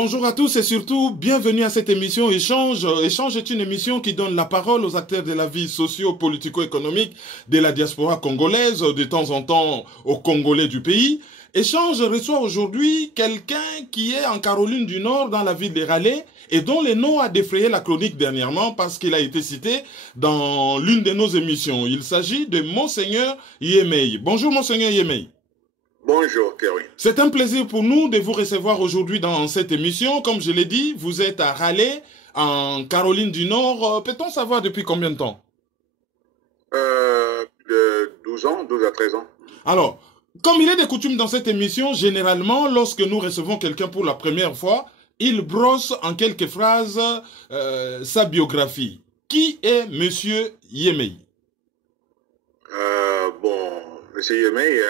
Bonjour à tous et surtout, bienvenue à cette émission Échange. Échange est une émission qui donne la parole aux acteurs de la vie socio-politico-économique de la diaspora congolaise, de temps en temps aux Congolais du pays. Échange reçoit aujourd'hui quelqu'un qui est en Caroline du Nord, dans la ville de Raleigh, et dont le nom a défrayé la chronique dernièrement parce qu'il a été cité dans l'une de nos émissions. Il s'agit de Monseigneur Yemei. Bonjour Monseigneur Yemei. Bonjour, Kerwin. C'est un plaisir pour nous de vous recevoir aujourd'hui dans cette émission. Comme je l'ai dit, vous êtes à Raleigh, en Caroline du Nord. Peut-on savoir depuis combien de temps? De 12 ans, 12 à 13 ans. Alors, comme il est de coutume dans cette émission, généralement, lorsque nous recevons quelqu'un pour la première fois, il brosse en quelques phrases sa biographie. Qui est Monsieur Yemei? Monsieur Yemei,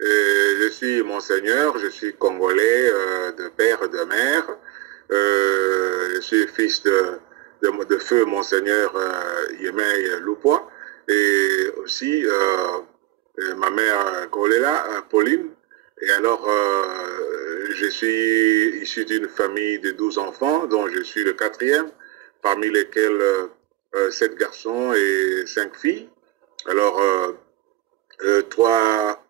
je suis Monseigneur, je suis Congolais de père et de mère. Je suis fils de feu Monseigneur Yemei Loupois. Et aussi, ma mère Golela, Pauline. Et alors, je suis issu d'une famille de 12 enfants, dont je suis le quatrième, parmi lesquels 7 garçons et 5 filles. Alors, 3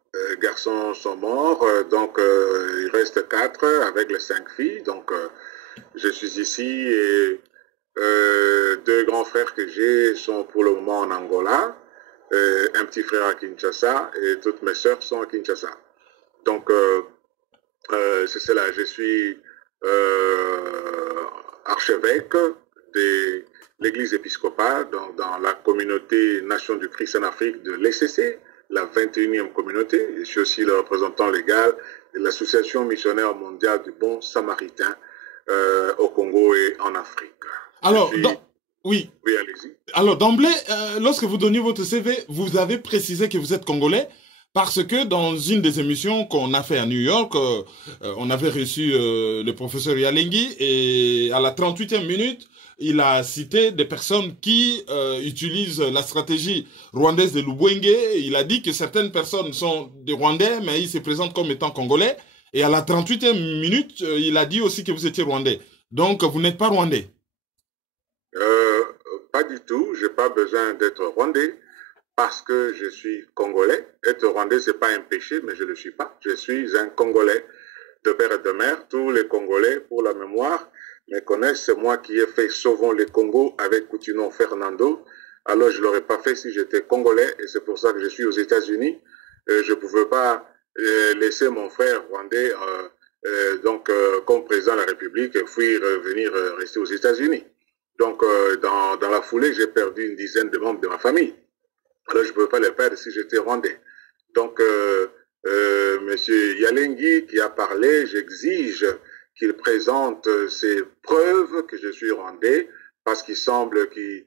garçons sont morts, donc il reste 4 avec les 5 filles. Donc, je suis ici et 2 grands frères que j'ai sont pour le moment en Angola, un petit frère à Kinshasa et toutes mes sœurs sont à Kinshasa. Donc, c'est cela. Je suis archevêque de l'église épiscopale dans la communauté Nation du Christ en Afrique de l'ECC, la 21e communauté. Je suis aussi le représentant légal de l'association missionnaire mondiale du Bon Samaritain au Congo et en Afrique. Alors, oui. Oui, allez-y. Alors, d'emblée, lorsque vous donniez votre CV, vous avez précisé que vous êtes congolais parce que dans une des émissions qu'on a fait à New York, on avait reçu le professeur Yalengi et à la 38e minute, il a cité des personnes qui utilisent la stratégie rwandaise de Lubwenge. Il a dit que certaines personnes sont des Rwandais, mais ils se présentent comme étant Congolais. Et à la 38e minute, il a dit aussi que vous étiez Rwandais. Donc, vous n'êtes pas Rwandais. Pas du tout. Je n'ai pas besoin d'être Rwandais parce que je suis Congolais. Être Rwandais, ce n'est pas un péché, mais je ne le suis pas. Je suis un Congolais de père et de mère. Tous les Congolais, pour la mémoire, me connaissent. C'est moi qui ai fait Sauvons le Congo avec Coutinho Fernando. Alors, je ne l'aurais pas fait si j'étais Congolais et c'est pour ça que je suis aux États-Unis. Je ne pouvais pas laisser mon frère rwandais comme président de la République et fuir, venir rester aux États-Unis. Donc, dans la foulée, j'ai perdu une dizaine de membres de ma famille. Alors, je ne pouvais pas les perdre si j'étais rwandais. Donc, Monsieur Yalengi qui a parlé, j'exige qu'il présente ses preuves que je suis rwandais, parce qu'il semble qu'il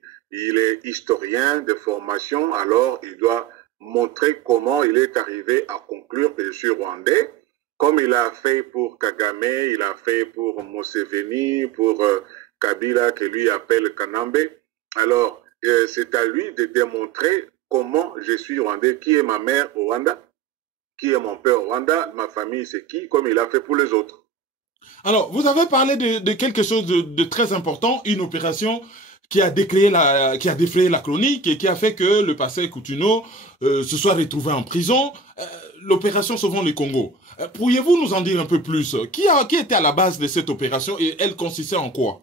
est historien de formation, alors il doit montrer comment il est arrivé à conclure que je suis rwandais, comme il a fait pour Kagame, il a fait pour Museveni, pour Kabila, que lui appelle Kanambe. Alors, c'est à lui de démontrer comment je suis rwandais, qui est ma mère au Rwanda, qui est mon père au Rwanda, ma famille c'est qui, comme il a fait pour les autres. Alors, vous avez parlé de quelque chose de très important, une opération qui a défrayé la chronique et qui a fait que le pasteur Coutinho se soit retrouvé en prison. L'opération Sauvons le Congo. Pourriez-vous nous en dire un peu plus? Qui était à la base de cette opération et elle consistait en quoi?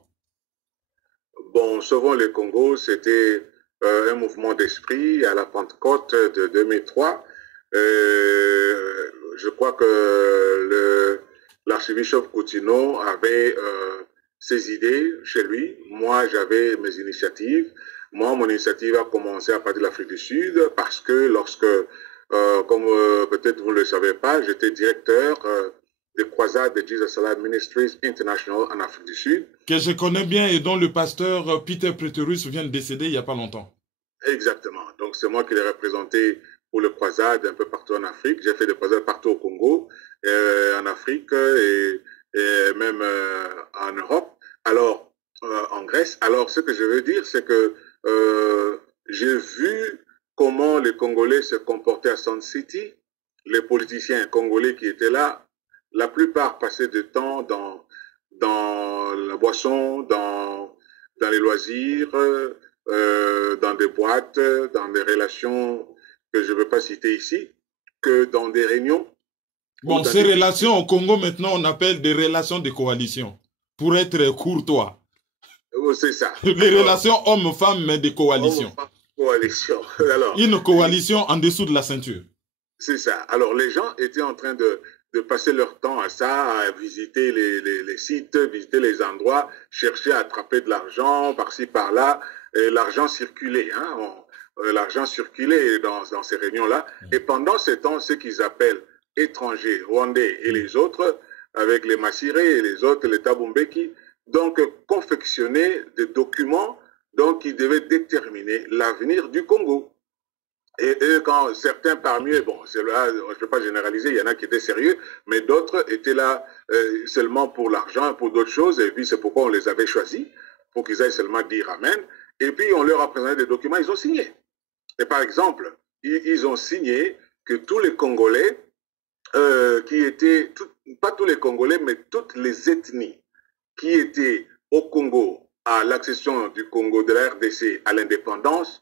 Bon, Sauvons le Congo, c'était un mouvement d'esprit à la Pentecôte de 2003. Je crois que l'archevêque Coutinho avait ses idées chez lui. Moi, j'avais mes initiatives. Moi, mon initiative a commencé à partir de l'Afrique du Sud parce que lorsque, comme peut-être vous ne le savez pas, j'étais directeur des croisades de Jesus Salad Ministries International en Afrique du Sud. Que je connais bien et dont le pasteur Peter Pretorius vient de décéder il n'y a pas longtemps. Exactement. Donc, c'est moi qui l'ai représenté pour le croisade un peu partout en Afrique. J'ai fait des croisades partout au Congo, en Afrique et même en Europe. Alors, en Grèce. Alors, ce que je veux dire, c'est que j'ai vu comment les Congolais se comportaient à Sun City. Les politiciens congolais qui étaient là, la plupart passaient du temps dans la boisson, dans les loisirs, dans des boîtes, dans des relations que je ne veux pas citer ici, que dans des réunions. Bon, ces relations au Congo, maintenant, on appelle des relations de coalition, pour être courtois. C'est ça. Les relations hommes-femmes, mais des coalitions. Coalition. Alors, une coalition en dessous de la ceinture. C'est ça. Alors, les gens étaient en train de passer leur temps à ça, à visiter les sites, visiter les endroits, chercher à attraper de l'argent par-ci, par-là. L'argent circulait. Hein, l'argent circulait dans ces réunions-là. Et pendant ce temps, ce qu'ils appellent étrangers, rwandais et les autres, avec les Massiré et les autres, les Tabumbeki, donc confectionnaient des documents donc, qui devaient déterminer l'avenir du Congo. Et quand certains parmi eux, bon, là, je ne peux pas généraliser, il y en a qui étaient sérieux, mais d'autres étaient là seulement pour l'argent, pour d'autres choses, et puis c'est pourquoi on les avait choisis, pour qu'ils aillent seulement dire Amen. Et puis on leur a présenté des documents, ils ont signé. Et par exemple, ils ont signé que tous les Congolais, qui étaient, pas tous les Congolais, mais toutes les ethnies qui étaient au Congo, à l'accession du Congo, de la RDC à l'indépendance,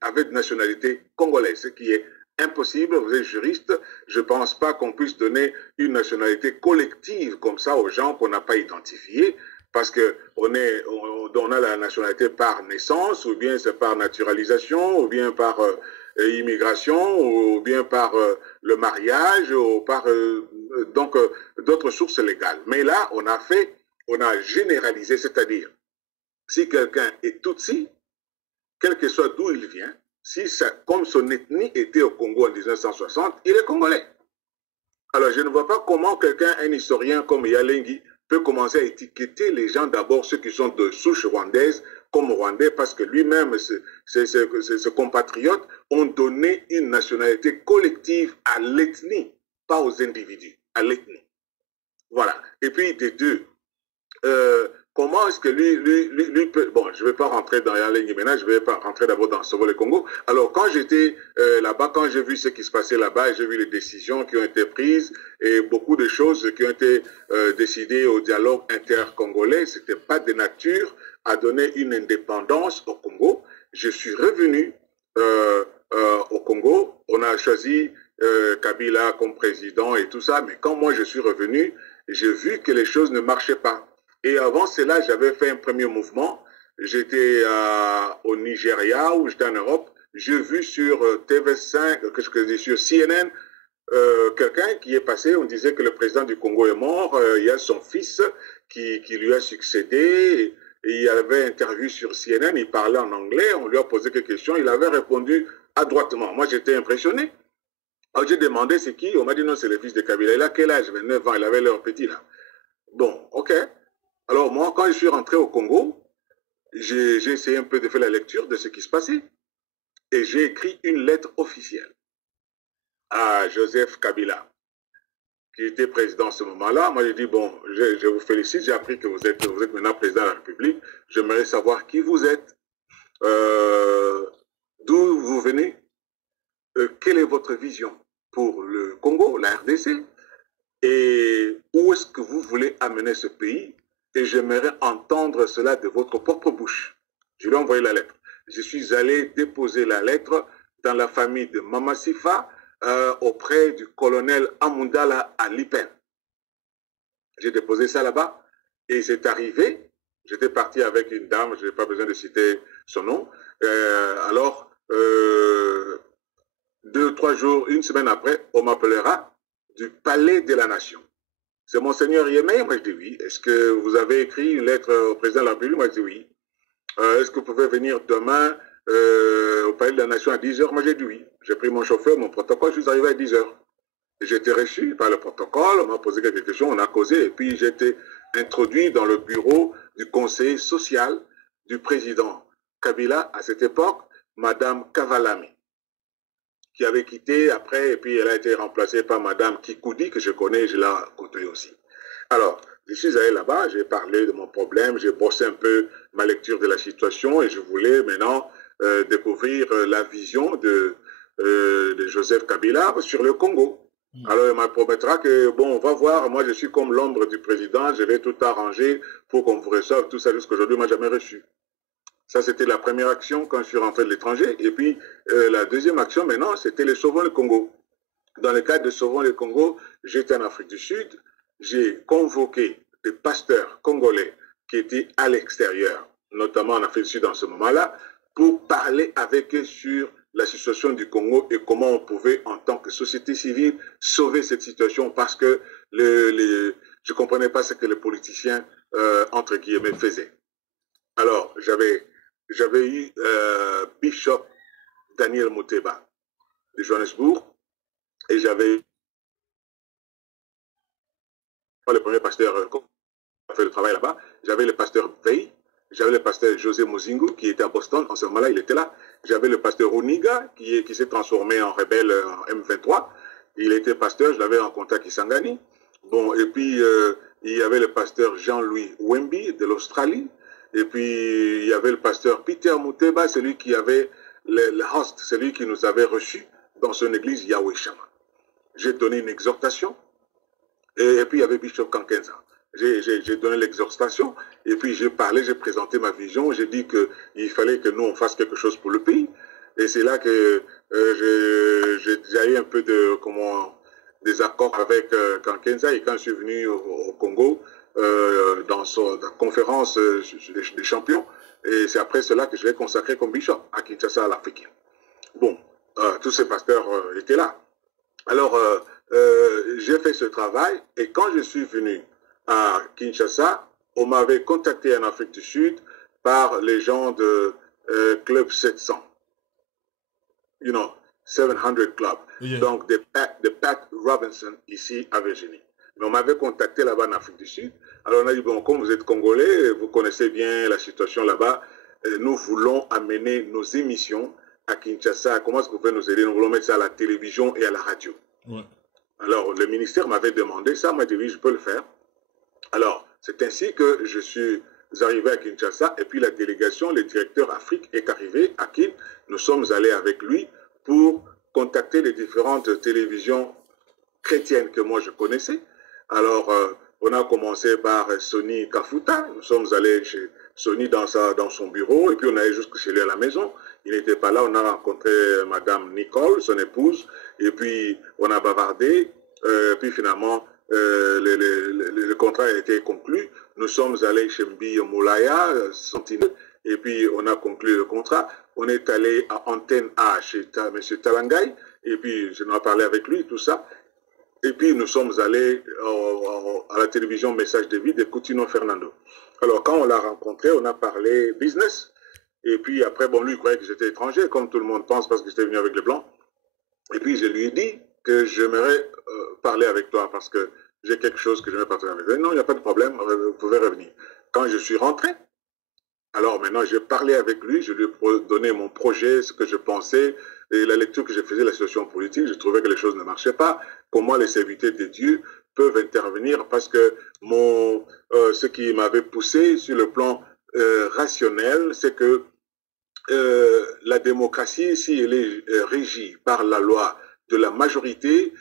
avaient de nationalité congolaise, ce qui est impossible. Vous êtes juriste, je ne pense pas qu'on puisse donner une nationalité collective comme ça aux gens qu'on n'a pas identifiés, parce qu'on a la nationalité par naissance, ou bien c'est par naturalisation, ou bien par immigration, ou bien par le mariage, ou par donc d'autres sources légales. Mais là, on a généralisé, c'est-à-dire, si quelqu'un est Tutsi, quel que soit d'où il vient, si ça, comme son ethnie était au Congo en 1960, il est congolais. Alors, je ne vois pas comment quelqu'un, un historien comme Yalengi, peut commencer à étiqueter les gens, d'abord ceux qui sont de souche rwandaise, comme rwandais, parce que lui-même, ses compatriotes ont donné une nationalité collective à l'ethnie, pas aux individus, à l'ethnie. Voilà. Et puis, des deux, comment est-ce que lui peut... Bon, je ne vais pas rentrer dans Yalengi maintenant, je vais pas rentrer d'abord dans Sauver le Congo. Alors, quand j'étais là-bas, quand j'ai vu ce qui se passait là-bas, j'ai vu les décisions qui ont été prises et beaucoup de choses qui ont été décidées au dialogue intercongolais, ce n'était pas de nature à donner une indépendance au Congo. Je suis revenu au Congo, on a choisi Kabila comme président et tout ça, mais quand moi je suis revenu, j'ai vu que les choses ne marchaient pas. Et avant cela, j'avais fait un premier mouvement. J'étais au Nigeria ou j'étais en Europe. J'ai vu sur TV5, sur CNN, quelqu'un qui est passé. On disait que le président du Congo est mort. Il y a son fils qui lui a succédé. Et il avait interview sur CNN. Il parlait en anglais. On lui a posé quelques questions. Il avait répondu adroitement. Moi, j'étais impressionné. Alors, j'ai demandé c'est qui. On m'a dit non, c'est le fils de Kabila. Il a quel âge? 29 ans. Il avait l'air petit là. Bon, ok. Alors moi, quand je suis rentré au Congo, j'ai essayé un peu de faire la lecture de ce qui se passait et j'ai écrit une lettre officielle à Joseph Kabila, qui était président à ce moment-là. Moi, j'ai dit, bon, je vous félicite, j'ai appris que vous êtes maintenant président de la République. J'aimerais savoir qui vous êtes, d'où vous venez, quelle est votre vision pour le Congo, la RDC, et où est-ce que vous voulez amener ce pays. Et j'aimerais entendre cela de votre propre bouche. Je lui ai envoyé la lettre. Je suis allé déposer la lettre dans la famille de Mama Sifa auprès du colonel Amundala à Lipen. J'ai déposé ça là-bas et c'est arrivé. J'étais parti avec une dame, je n'ai pas besoin de citer son nom. Alors, 2, 3 jours, une semaine après, on m'appellera du Palais de la Nation. C'est Monseigneur Yémé? Moi, je dis oui. Est-ce que vous avez écrit une lettre au président de la République? Moi, je dis oui. Est-ce que vous pouvez venir demain au Palais de la Nation à 10h? Moi, j'ai dit oui. J'ai pris mon chauffeur, mon protocole, je suis arrivé à 10h. J'ai été reçu par le protocole, on m'a posé quelques questions, on a causé, et puis j'ai été introduit dans le bureau du conseiller social du président Kabila à cette époque, Madame Kavalami, qui avait quitté après, et puis elle a été remplacée par Madame Kikoudi, que je connais, je l'ai côtoyée aussi. Alors, je suis allé là-bas, j'ai parlé de mon problème, j'ai brossé un peu ma lecture de la situation, et je voulais maintenant découvrir la vision de Joseph Kabila sur le Congo. Alors, il m'a promettra que, bon, on va voir, moi je suis comme l'ombre du président, je vais tout arranger pour qu'on vous reçoive, tout ça, jusqu'aujourd'hui, il ne m'a jamais reçu. Ça, c'était la première action quand je suis rentré de l'étranger. Et puis, la deuxième action, maintenant, c'était les Sauvons le Congo. Dans le cadre de Sauvons le Congo, j'étais en Afrique du Sud, j'ai convoqué des pasteurs congolais qui étaient à l'extérieur, notamment en Afrique du Sud en ce moment-là, pour parler avec eux sur la situation du Congo et comment on pouvait, en tant que société civile, sauver cette situation parce que je ne comprenais pas ce que les politiciens, entre guillemets, faisaient. Alors, j'avais eu Bishop Daniel Muteba de Johannesburg et j'avais eu le premier pasteur qui a fait le travail là-bas. J'avais le pasteur Veil, j'avais le pasteur José Mozingu qui était à Boston. En ce moment-là, il était là. J'avais le pasteur Oniga qui s'est transformé en rebelle en M23. Il était pasteur, je l'avais rencontré à Kisangani. Bon, et puis, il y avait le pasteur Jean-Louis Wemby de l'Australie. Et puis, il y avait le pasteur Peter Muteba, celui qui avait le host, celui qui nous avait reçus dans son église Yahweh Shama. J'ai donné une exhortation. Et puis, il y avait Bishop Kankenza. J'ai donné l'exhortation. Et puis, j'ai parlé, j'ai présenté ma vision. J'ai dit qu'il fallait que nous, on fasse quelque chose pour le pays. Et c'est là que j'ai eu un peu des accords avec Kankenza. Et quand je suis venu au Congo, dans la conférence des champions, et c'est après cela que je l'ai consacré comme bishop à Kinshasa, à l'Afrique. Bon, tous ces pasteurs étaient là. Alors, j'ai fait ce travail et quand je suis venu à Kinshasa, on m'avait contacté en Afrique du Sud par les gens de Club 700. You know, 700 Club. Yeah. Donc, de Pat Robinson, ici à Virginie. Mais on m'avait contacté là-bas en Afrique du Sud. Alors, on a dit, bon, comme vous êtes Congolais, vous connaissez bien la situation là-bas, nous voulons amener nos émissions à Kinshasa. Comment est-ce que vous pouvez nous aider? Nous voulons mettre ça à la télévision et à la radio. Ouais. Alors, le ministère m'avait demandé ça. Moi, j'ai dit, oui, je peux le faire. Alors, c'est ainsi que je suis arrivé à Kinshasa. Et puis, la délégation, le directeur Afrique est arrivé à Kin. Nous sommes allés avec lui pour contacter les différentes télévisions chrétiennes que moi, je connaissais. Alors, on a commencé par Sonny Kafuta. Nous sommes allés chez Sonny dans son bureau. Et puis, on allait jusque chez lui à la maison. Il n'était pas là. On a rencontré Madame Nicole, son épouse. Et puis, on a bavardé. Puis, finalement, le contrat a été conclu. Nous sommes allés chez Mbi Moulaya, Sentinelle. Et puis, on a conclu le contrat. On est allé à Antenne A chez M. Talangay. Et puis, je n'ai pas parlé avec lui, tout ça. Et puis, nous sommes allés à la télévision Message de Vie de Coutinho Fernando. Alors, quand on l'a rencontré, on a parlé business. Et puis, après, bon, lui, il croyait que j'étais étranger, comme tout le monde pense, parce que j'étais venu avec les Blancs. Et puis, je lui ai dit que j'aimerais parler avec toi, parce que j'ai quelque chose que je vais partager avec toi. Non, il n'y a pas de problème, vous pouvez revenir. Quand je suis rentré, alors maintenant, j'ai parlé avec lui, je lui ai donné mon projet, ce que je pensais, et la lecture que je faisais de la situation politique. Je trouvais que les choses ne marchaient pas. Comment les serviteurs de Dieu peuvent intervenir, parce que ce qui m'avait poussé sur le plan rationnel, c'est que la démocratie, si elle est régie par la loi de la majorité,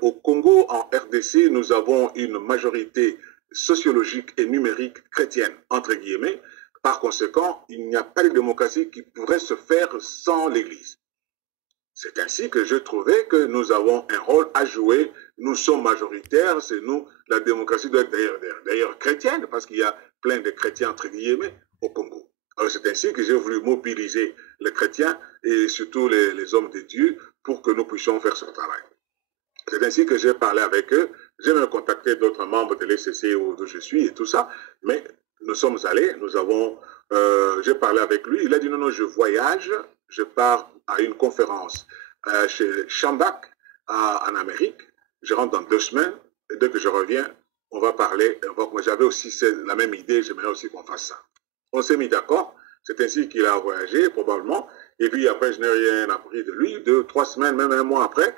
au Congo, en RDC, nous avons une majorité sociologique et numérique chrétienne, entre guillemets. Par conséquent, il n'y a pas de démocratie qui pourrait se faire sans l'Église. C'est ainsi que je trouvais que nous avons un rôle à jouer. Nous sommes majoritaires, c'est nous. La démocratie doit être d'ailleurs chrétienne, parce qu'il y a plein de chrétiens, entre guillemets, au Congo. Alors c'est ainsi que j'ai voulu mobiliser les chrétiens et surtout les hommes de Dieu pour que nous puissions faire ce travail. C'est ainsi que j'ai parlé avec eux. J'ai même contacté d'autres membres de l'ECC où je suis et tout ça. Mais nous sommes allés, j'ai parlé avec lui. Il a dit non, non, je voyage, je pars à une conférence chez Chambak en Amérique. Je rentre dans 2 semaines. Et dès que je reviens, on va parler. Moi, j'avais aussi la même idée, j'aimerais aussi qu'on fasse ça. On s'est mis d'accord. C'est ainsi qu'il a voyagé, probablement. Et puis après, je n'ai rien appris de lui. 2, 3 semaines, même un mois après,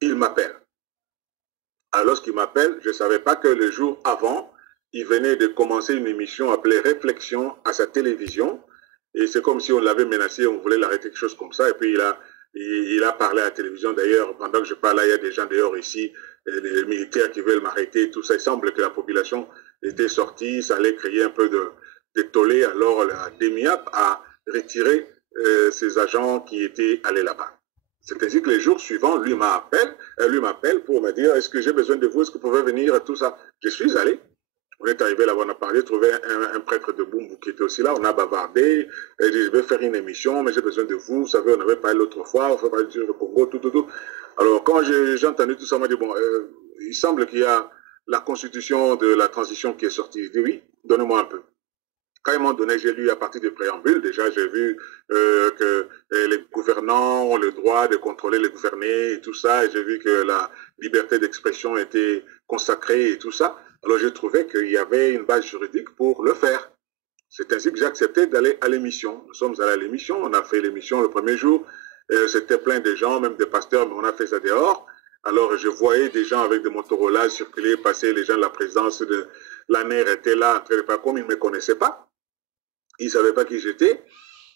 il m'appelle. Alors, lorsqu'il m'appelle, je ne savais pas que le jour avant, il venait de commencer une émission appelée Réflexion à sa télévision. Et c'est comme si on l'avait menacé, on voulait l'arrêter, quelque chose comme ça. Et puis, Il a parlé à la télévision. D'ailleurs, pendant que je parle là, il y a des gens dehors ici, les militaires qui veulent m'arrêter, tout ça. Il semble que la population était sortie, ça allait créer un peu de tollé. Alors, la DEMIAP a retiré ses agents qui étaient allés là-bas. C'est ainsi que les jours suivants, lui m'appelle pour me dire, est-ce que j'ai besoin de vous, est-ce que vous pouvez venir, tout ça. Je suis allé. On est arrivé là-bas, on a parlé, trouvé un prêtre de Bumbu qui était aussi là, on a bavardé, il dit, je vais faire une émission, mais j'ai besoin de vous, vous savez, on avait parlé l'autre fois, on fait parler sur le Congo, tout. Alors, quand j'ai entendu tout ça, on m'a dit, bon, il semble qu'il y a la constitution de la transition qui est sortie. Je dis, oui, donnez-moi un peu. Quand ils m'ont donné, j'ai lu à partir du préambule, déjà j'ai vu que les gouvernants ont le droit de contrôler les gouvernés et tout ça, et j'ai vu que la liberté d'expression était consacrée et tout ça. Alors j'ai trouvé qu'il y avait une base juridique pour le faire. C'est ainsi que j'ai accepté d'aller à l'émission. Nous sommes allés à l'émission, on a fait l'émission le premier jour, c'était plein de gens, même des pasteurs, mais on a fait ça dehors. Alors je voyais des gens avec des Motorola circuler, passer, les gens de la présidence de l'ANER étaient là, en train de faire comme ils ne me connaissaient pas. Ils ne savaient pas qui j'étais.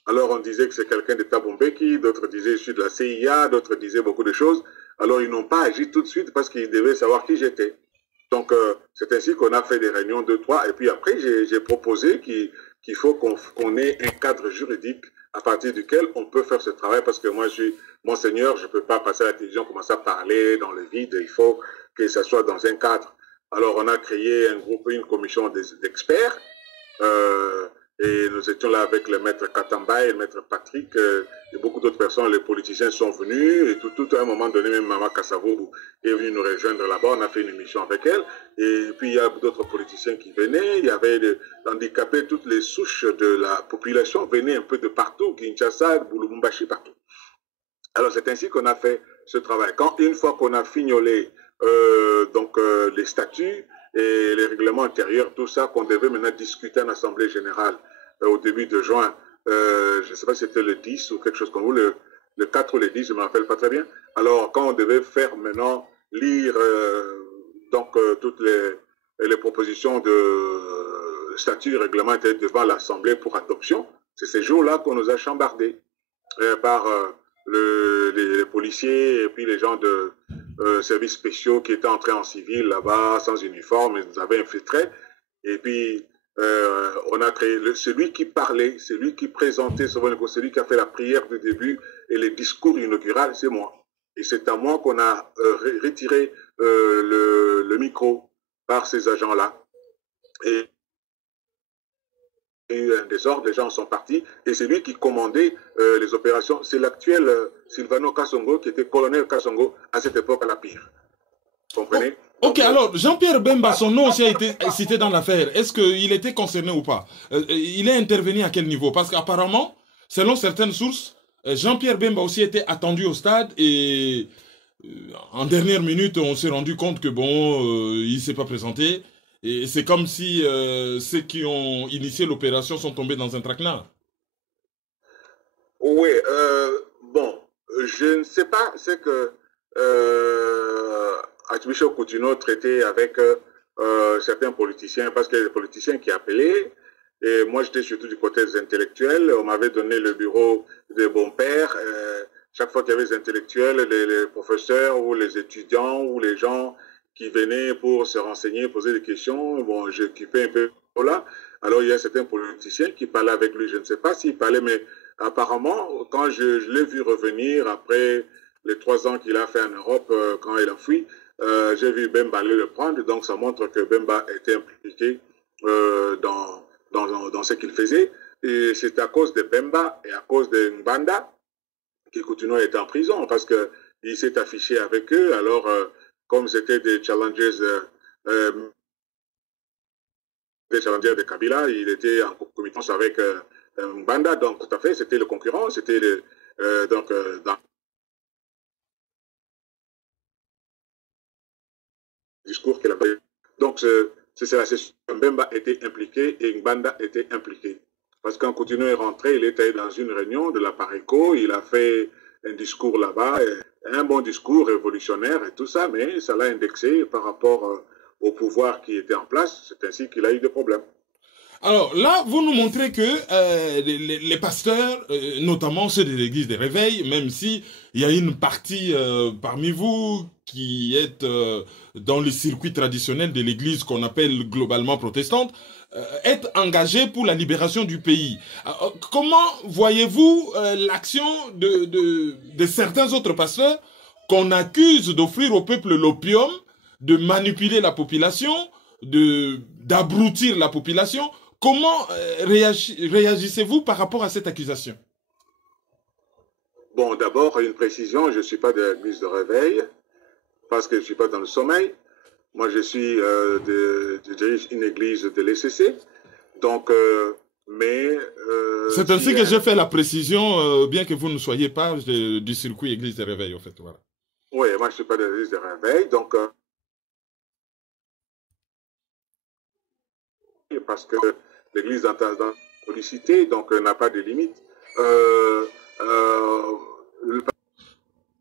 Alors on disait que c'est quelqu'un de Tabombeki, d'autres disaient je suis de la CIA, d'autres disaient beaucoup de choses. Alors ils n'ont pas agi tout de suite parce qu'ils devaient savoir qui j'étais. Donc c'est ainsi qu'on a fait des réunions 2-3. Et puis après j'ai proposé qu'il faut qu'on ait un cadre juridique à partir duquel on peut faire ce travail. Parce que moi je suis monseigneur, je ne peux pas passer à la télévision, commencer à parler dans le vide. Il faut que ça soit dans un cadre. Alors on a créé un groupe, une commission d'experts. Et nous étions là avec le maître Katamba et le maître Patrick et beaucoup d'autres personnes. Les politiciens sont venus et tout à un moment donné, même Maman Kassavou est venue nous rejoindre là-bas. On a fait une émission avec elle. Et puis il y a d'autres politiciens qui venaient. Il y avait des handicapés, toutes les souches de la population venaient un peu de partout, Kinshasa, Boulubumbashi, partout. Alors c'est ainsi qu'on a fait ce travail. Quand une fois qu'on a fignolé les statuts et les règlements intérieurs, tout ça, qu'on devait maintenant discuter en Assemblée générale au début de juin, je ne sais pas si c'était le 10 ou quelque chose comme vous, le 4 ou le 10, je ne me rappelle pas très bien. Alors, quand on devait faire maintenant, lire toutes les propositions de statuts, règlements intérieurs devant l'Assemblée pour adoption, c'est ces jours-là qu'on nous a chambardés par les policiers et puis les gens de services spéciaux qui étaient entrés en civil là-bas, sans uniforme, ils nous avaient infiltrés. Et puis, on a créé celui qui parlait, celui qui présentait, celui qui a fait la prière du début et les discours inauguraux, c'est moi. Et c'est à moi qu'on a retiré le micro par ces agents-là. Et un désordre, les gens sont partis, et c'est lui qui commandait les opérations. C'est l'actuel Silvano Kasongo, qui était colonel Kasongo à cette époque à la pire. Vous comprenez? Ok, alors Jean-Pierre Bemba, son nom aussi a été cité dans l'affaire. Est-ce qu'il était concerné ou pas? Il est intervenu à quel niveau? Parce qu'apparemment, selon certaines sources, Jean-Pierre Bemba aussi était attendu au stade et en dernière minute, on s'est rendu compte que bon, il ne s'est pas présenté. Et c'est comme si ceux qui ont initié l'opération sont tombés dans un traquenard. Oui, bon, je ne sais pas, c'est que Archbishop Coutinho traitait avec certains politiciens, parce qu'il y a des politiciens qui appelaient, et moi j'étais surtout du côté des intellectuels, on m'avait donné le bureau de bon père, chaque fois qu'il y avait des intellectuels, les professeurs ou les étudiants ou les gens qui venaient pour se renseigner, poser des questions. Bon, j'occupais un peu là. Alors, il y a certains politiciens qui parlaient avec lui. Je ne sais pas s'il parlait, mais apparemment, quand je l'ai vu revenir après les 3 ans qu'il a fait en Europe, quand il a fui, j'ai vu Bemba aller le prendre. Donc, ça montre que Bemba était impliqué dans ce qu'il faisait. Et c'est à cause de Bemba et à cause de Ngbanda que Coutinho est en prison, parce qu'il s'est affiché avec eux. Alors, comme c'était des challengers de Kabila, il était en concomitance avec Mbanda, donc tout à fait, c'était le concurrent, c'était dans le discours qu'il avait. Donc c'est la session. Mbemba était impliqué et Mbanda était impliqué. Parce qu'en continuant à rentrer, il était dans une réunion de la Pareco, il a fait un discours là-bas, un bon discours révolutionnaire et tout ça, mais ça l'a indexé par rapport au pouvoir qui était en place. C'est ainsi qu'il a eu des problèmes. Alors là, vous nous montrez que les pasteurs, notamment ceux de l'église des réveils, même si il y a une partie parmi vous qui est dans le circuit traditionnel de l'église qu'on appelle globalement protestante, est engagée pour la libération du pays. Comment voyez-vous l'action de certains autres pasteurs qu'on accuse d'offrir au peuple l'opium, de manipuler la population, d'abrutir la population? Comment réagissez-vous par rapport à cette accusation? Bon, d'abord, une précision, je ne suis pas de l'église de réveil, parce que je ne suis pas dans le sommeil. Moi, je dirige une église de l'ECC. Donc, c'est ainsi que je fais la précision, bien que vous ne soyez pas du circuit église de réveil, en fait. Voilà. Oui, moi, je ne suis pas de l'église de réveil, donc... parce que l'Église dans la publicité, donc n'a pas de limite.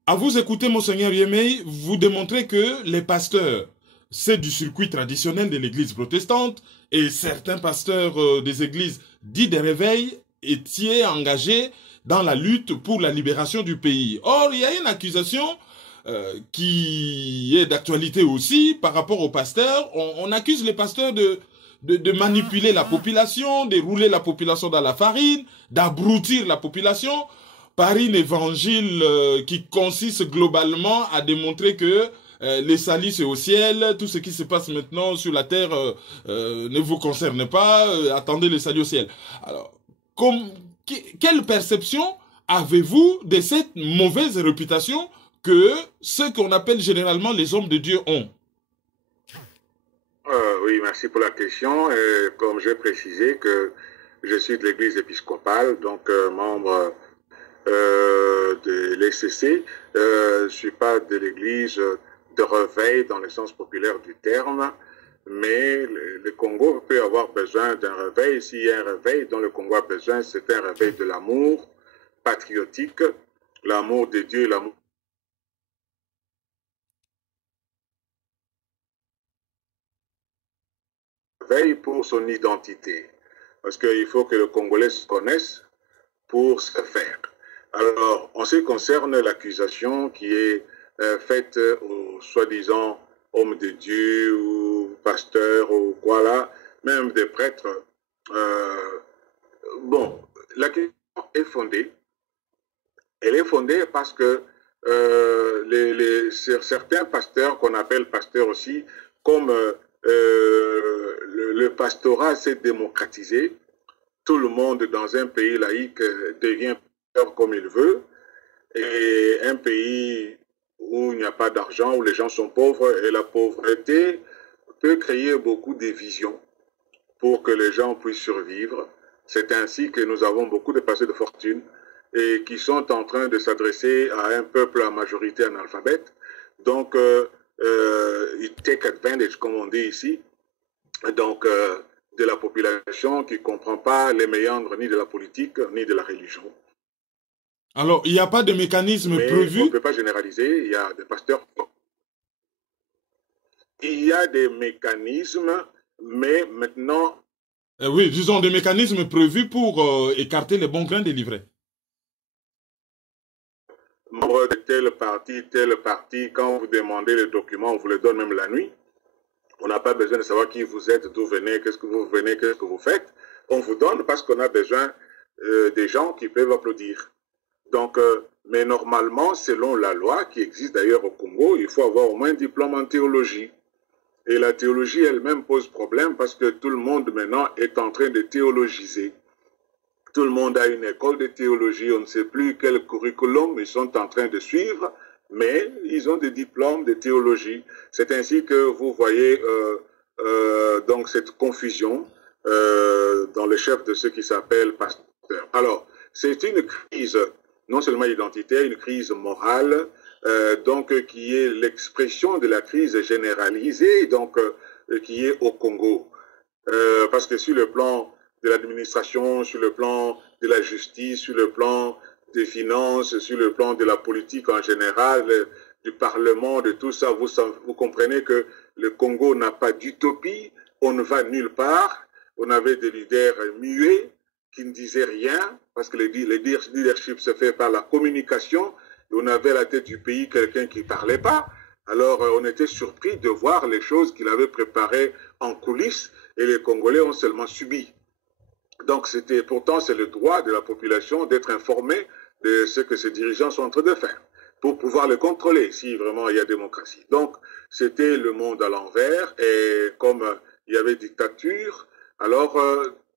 À vous écouter, Monseigneur Yemei, vous démontrez que les pasteurs, c'est du circuit traditionnel de l'Église protestante, et certains pasteurs des églises dits des réveils étaient engagés dans la lutte pour la libération du pays. Or, il y a une accusation qui est d'actualité aussi par rapport aux pasteurs. On accuse les pasteurs de manipuler la population, de rouler la population dans la farine, d'abrutir la population par une évangile qui consiste globalement à démontrer que les salis c'est au ciel, tout ce qui se passe maintenant sur la terre ne vous concerne pas, attendez les salis au ciel. Alors, quelle perception avez-vous de cette mauvaise réputation que ceux qu'on appelle généralement les hommes de Dieu ont? Oui, merci pour la question. Comme j'ai précisé que je suis de l'église épiscopale, donc membre de l'ECC, je ne suis pas de l'église de réveil dans le sens populaire du terme, mais le Congo peut avoir besoin d'un réveil. S'il y a un réveil dont le Congo a besoin, c'est un réveil de l'amour patriotique, l'amour de Dieu, l'amour veille pour son identité. Parce qu'il faut que le Congolais se connaisse pour se faire. Alors, en ce qui concerne l'accusation qui est faite aux soi-disant hommes de Dieu ou pasteurs ou quoi là, même des prêtres, bon, l'accusation est fondée. Elle est fondée parce que certains pasteurs, qu'on appelle pasteurs aussi, comme le pastorat s'est démocratisé, tout le monde dans un pays laïque devient pasteur comme il veut, et un pays où il n'y a pas d'argent, où les gens sont pauvres, et la pauvreté peut créer beaucoup de divisions pour que les gens puissent survivre. C'est ainsi que nous avons beaucoup de pasteurs de fortune et qui sont en train de s'adresser à un peuple à majorité analphabète. Donc, ils take advantage, comme on dit ici, donc de la population qui ne comprend pas les méandres ni de la politique ni de la religion. Alors, il n'y a pas de mécanisme prévu? On ne peut pas généraliser, il y a des pasteurs. Il y a des mécanismes, mais maintenant... oui, disons des mécanismes prévus pour écarter les bons grains délivrés. Membre de tel parti, quand vous demandez les documents, on vous les donne même la nuit. On n'a pas besoin de savoir qui vous êtes, d'où venez, qu'est-ce que vous venez, qu'est-ce que vous faites. On vous donne parce qu'on a besoin des gens qui peuvent applaudir. Donc, mais normalement, selon la loi qui existe d'ailleurs au Congo, il faut avoir au moins un diplôme en théologie. Et la théologie elle-même pose problème parce que tout le monde maintenant est en train de théologiser. Tout le monde a une école de théologie, on ne sait plus quel curriculum ils sont en train de suivre, mais ils ont des diplômes de théologie. C'est ainsi que vous voyez donc cette confusion dans le chef de ceux qui s'appellent pasteurs. Alors, c'est une crise, non seulement identitaire, une crise morale, donc qui est l'expression de la crise généralisée, donc qui est au Congo. Parce que sur le plan de l'administration, sur le plan de la justice, sur le plan des finances, sur le plan de la politique en général, du Parlement, de tout ça, vous comprenez que le Congo n'a pas d'utopie, on ne va nulle part, on avait des leaders muets qui ne disaient rien, parce que le leadership se fait par la communication, et on avait à la tête du pays quelqu'un qui ne parlait pas. Alors, on était surpris de voir les choses qu'il avait préparées en coulisses, et les Congolais ont seulement subi. Donc, pourtant, c'est le droit de la population d'être informée de ce que ces dirigeants sont en train de faire, pour pouvoir le contrôler, si vraiment il y a démocratie. Donc, c'était le monde à l'envers, et comme il y avait dictature, alors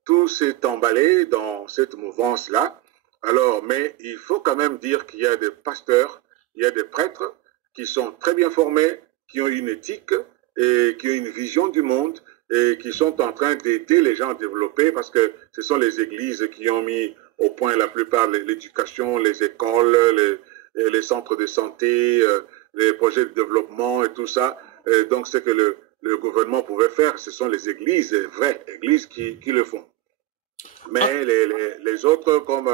tout s'est emballé dans cette mouvance-là. Alors, mais il faut quand même dire qu'il y a des pasteurs, il y a des prêtres qui sont très bien formés, qui ont une éthique et qui ont une vision du monde et qui sont en train d'aider les gens à développer, parce que ce sont les églises qui ont mis au point la plupart l'éducation, les écoles, les centres de santé, les projets de développement et tout ça. Et donc, ce que le gouvernement pouvait faire, ce sont les églises, les vraies églises qui le font. Mais les autres, comme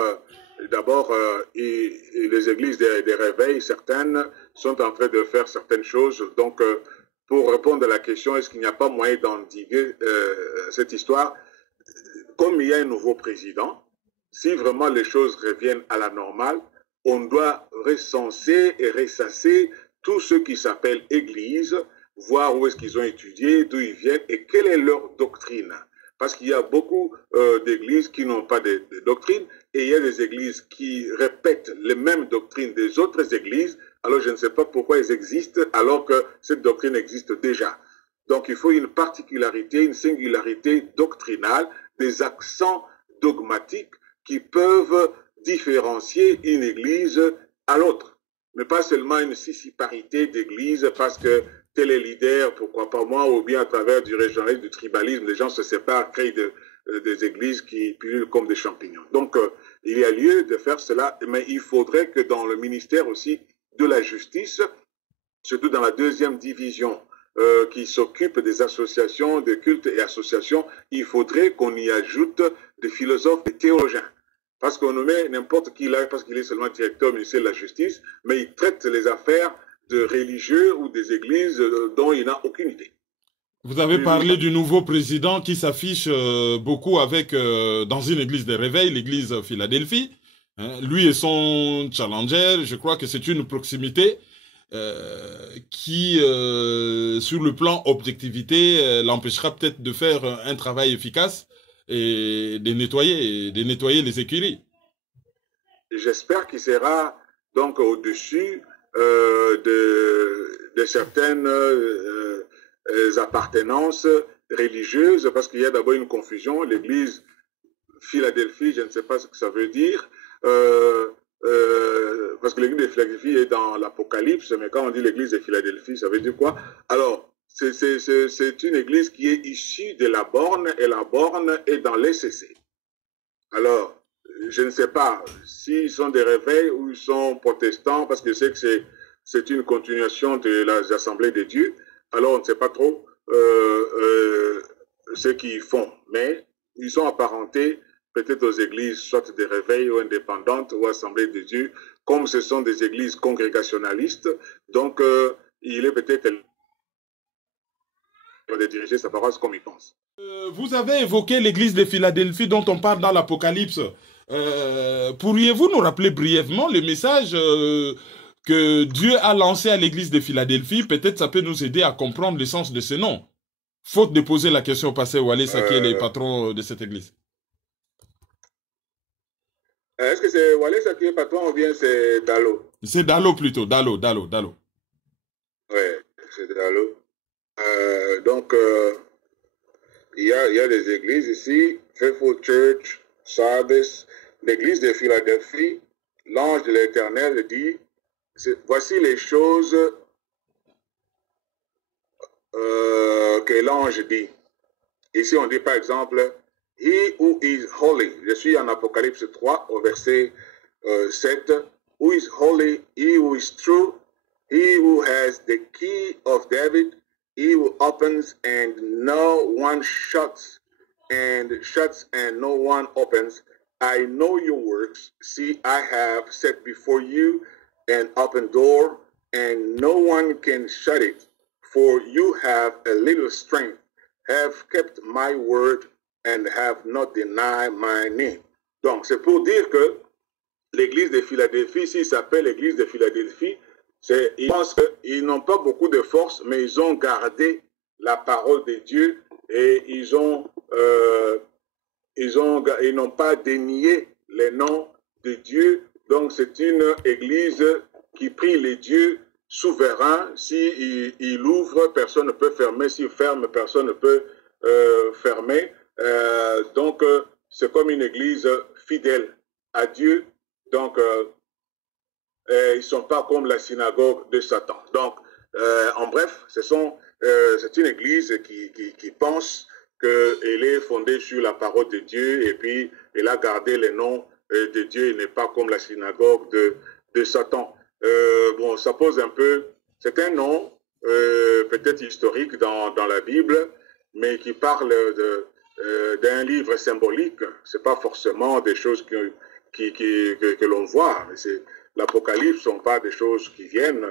d'abord, les églises des réveils, certaines sont en train de faire certaines choses. Donc, pour répondre à la question, est-ce qu'il n'y a pas moyen d'endiguer cette histoire? Comme il y a un nouveau président, si vraiment les choses reviennent à la normale, on doit recenser et ressasser tous ceux qui s'appellent églises, voir où est-ce qu'ils ont étudié, d'où ils viennent et quelle est leur doctrine. Parce qu'il y a beaucoup d'églises qui n'ont pas de doctrine et il y a des églises qui répètent les mêmes doctrines des autres églises. Alors je ne sais pas pourquoi elles existent alors que cette doctrine existe déjà. Donc il faut une particularité, une singularité doctrinale, des accents dogmatiques qui peuvent différencier une église à l'autre. Mais pas seulement une sissiparité d'églises parce que tel est leader, pourquoi pas moi, ou bien à travers du régionalisme, du tribalisme, les gens se séparent, créent des églises qui pullulent comme des champignons. Donc, il y a lieu de faire cela, mais il faudrait que dans le ministère aussi de la Justice, surtout dans la deuxième division qui s'occupe des associations, des cultes et associations, il faudrait qu'on y ajoute des philosophes et théologiens. Parce qu'on nomme n'importe qui là, parce qu'il est seulement directeur du ministère de la Justice, mais il traite les affaires de religieux ou des églises dont il n'a aucune idée. Vous avez parlé du nouveau président qui s'affiche beaucoup avec dans une église de réveil, l'église Philadelphie. Lui et son challenger, je crois que c'est une proximité qui, sur le plan objectivité, l'empêchera peut-être de faire un travail efficace et de nettoyer les écuries. J'espère qu'il sera donc au-dessus de certaines appartenances religieuses, parce qu'il y a d'abord une confusion. L'église Philadelphie, je ne sais pas ce que ça veut dire, parce que l'église de Philadelphie est dans l'Apocalypse, mais quand on dit l'église de Philadelphie, ça veut dire quoi? Alors, c'est une église qui est issue de la borne, et la borne est dans l'ECC. Alors, je ne sais pas s'ils sont des réveils ou ils sont protestants, parce que je sais que c'est une continuation de les assemblées de Dieu. Alors, on ne sait pas trop ce qu'ils font, mais ils sont apparentés peut-être aux églises, soit des réveils ou indépendantes ou assemblées de Dieu, comme ce sont des églises congrégationalistes. Donc, il est peut-être de diriger sa paroisse comme il pense. Vous avez évoqué l'église de Philadelphie dont on parle dans l'Apocalypse. Pourriez-vous nous rappeler brièvement le message que Dieu a lancé à l'église de Philadelphie? Peut-être ça peut nous aider à comprendre le sens de ce nom. Faute de poser la question au pasteur Wale Saki, le patron de cette église. Est-ce que c'est Wale Saki qui est patron ou bien c'est Dalo? C'est Dalo plutôt, Dalo. Oui, c'est Dalo. Donc, il y a des églises ici, Faithful Church, Sardis, l'église de Philadelphie. L'ange de l'Éternel dit, voici les choses que l'ange dit. Ici, on dit par exemple, He who is holy. Je suis en Apocalypse 3 au verset 7. Who is holy, he who is true, he who has the key of David, he who opens and no one shuts, and shuts and no one opens. I know your works. See, I have set before you an open door, and no one can shut it. For you have a little strength, have kept my word, and have not denied my name. Donc, c'est pour dire que l'église de Philadelphie, s'il s'appelle l'église de Philadelphie, ils pensent qu'ils n'ont pas beaucoup de force, mais ils ont gardé la parole de Dieu et ils n'ont pas dénié les noms de Dieu. Donc, c'est une église qui prie les dieux souverains. S'il ouvre, personne ne peut fermer. S'il ferme, personne ne peut fermer. Donc, c'est comme une église fidèle à Dieu. Donc, ils ne sont pas comme la synagogue de Satan. Donc, en bref, c'est une église qui pense qu'elle est fondée sur la parole de Dieu et puis elle a gardé les noms de Dieu. Elle n'est pas comme la synagogue de Satan. Bon, ça pose un peu... C'est un nom peut-être historique dans la Bible, mais qui parle d'un livre symbolique. Ce n'est pas forcément des choses que l'on voit. L'Apocalypse ne sont pas des choses qui viennent.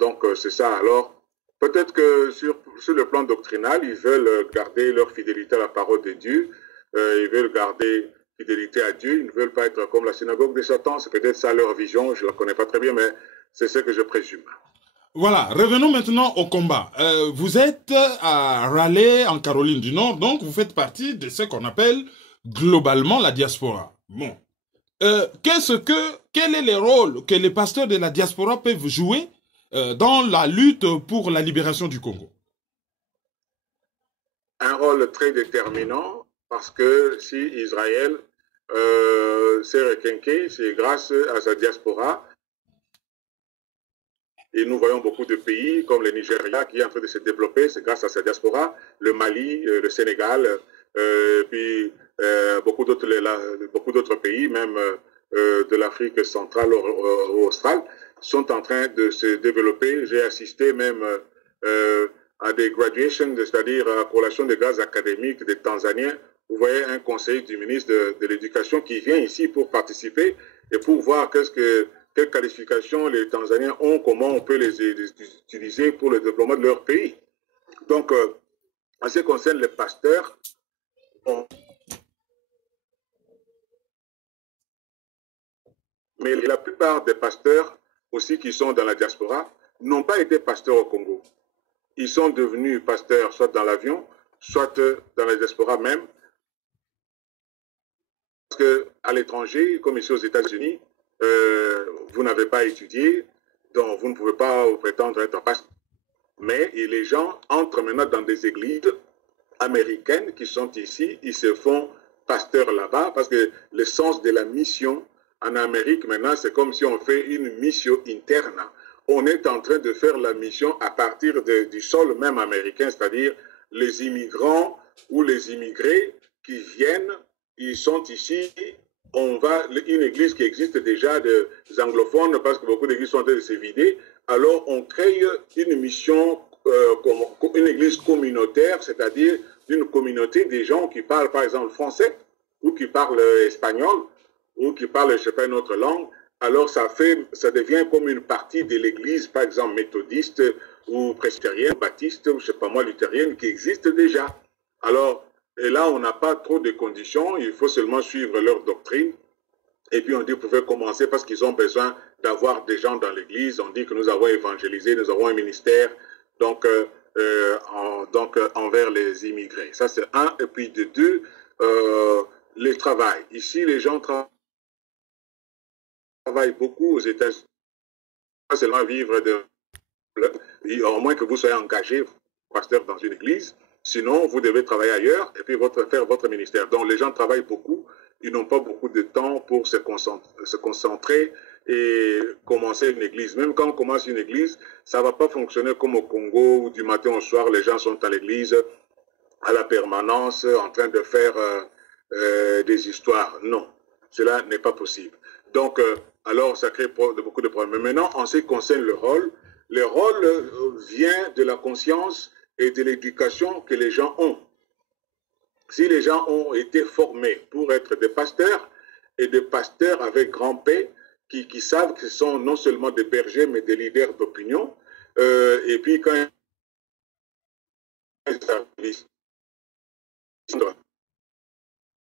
Donc, c'est ça. Alors, peut-être que sur le plan doctrinal, ils veulent garder leur fidélité à la parole de Dieu. Ils veulent garder fidélité à Dieu. Ils ne veulent pas être comme la synagogue de Satan. C'est peut-être ça leur vision. Je ne la connais pas très bien, mais c'est ce que je présume. Voilà, revenons maintenant au combat. Vous êtes à Raleigh, en Caroline du Nord, donc vous faites partie de ce qu'on appelle globalement la diaspora. Bon. Quel est le rôle que les pasteurs de la diaspora peuvent jouer dans la lutte pour la libération du Congo? Un rôle très déterminant, parce que si Israël s'est requinqué, c'est grâce à sa diaspora. Et nous voyons beaucoup de pays comme le Nigeria qui est en train de se développer, c'est grâce à sa diaspora, le Mali, le Sénégal, puis beaucoup d'autres pays, même de l'Afrique centrale ou australe, sont en train de se développer. J'ai assisté même à des graduations, c'est-à-dire à la collation des grades académiques des Tanzaniens. Vous voyez un conseiller du ministre de l'Éducation qui vient ici pour participer et pour voir quelles qualifications les Tanzaniens ont, comment on peut les utiliser pour le développement de leur pays. Donc, en ce qui concerne les pasteurs, mais la plupart des pasteurs aussi qui sont dans la diaspora n'ont pas été pasteurs au Congo. Ils sont devenus pasteurs soit dans l'avion, soit dans la diaspora même. Parce qu'à l'étranger, comme ici aux États-Unis, vous n'avez pas étudié, donc vous ne pouvez pas prétendre être pasteur. Mais les gens entrent maintenant dans des églises américaines qui sont ici, ils se font pasteurs là-bas, parce que le sens de la mission en Amérique maintenant, c'est comme si on fait une mission interne. On est en train de faire la mission à partir du sol même américain, c'est-à-dire les immigrants ou les immigrés qui viennent, ils sont ici. Une église qui existe déjà des anglophones, parce que beaucoup d'églises sont en train de se vider, alors on crée une mission, une église communautaire, c'est-à-dire une communauté des gens qui parlent par exemple français, ou qui parlent espagnol, ou qui parlent, je ne sais pas, une autre langue. Alors ça devient comme une partie de l'église, par exemple méthodiste, ou presbytérienne, baptiste, ou je ne sais pas moi, luthérienne, qui existe déjà. Alors, et là, on n'a pas trop de conditions, il faut seulement suivre leur doctrine. Et puis on dit, vous pouvez commencer parce qu'ils ont besoin d'avoir des gens dans l'église. On dit que nous avons évangélisé, nous avons un ministère, donc envers les immigrés. Ça, c'est un. Et puis de deux, le travail. Ici, les gens travaillent beaucoup aux États-Unis. Pas seulement vivre au moins que vous soyez engagé, pasteur dans une église. Sinon, vous devez travailler ailleurs et puis faire votre ministère. Donc, les gens travaillent beaucoup. Ils n'ont pas beaucoup de temps pour se concentrer et commencer une église. Même quand on commence une église, ça ne va pas fonctionner comme au Congo où du matin au soir, les gens sont à l'église à la permanence en train de faire des histoires. Non, cela n'est pas possible. Donc, alors, ça crée beaucoup de problèmes. Mais maintenant, en ce qui concerne le rôle vient de la conscience et de l'éducation que les gens ont. Si les gens ont été formés pour être des pasteurs, et des pasteurs avec grand P, qui savent que ce sont non seulement des bergers, mais des leaders d'opinion, et puis quand ils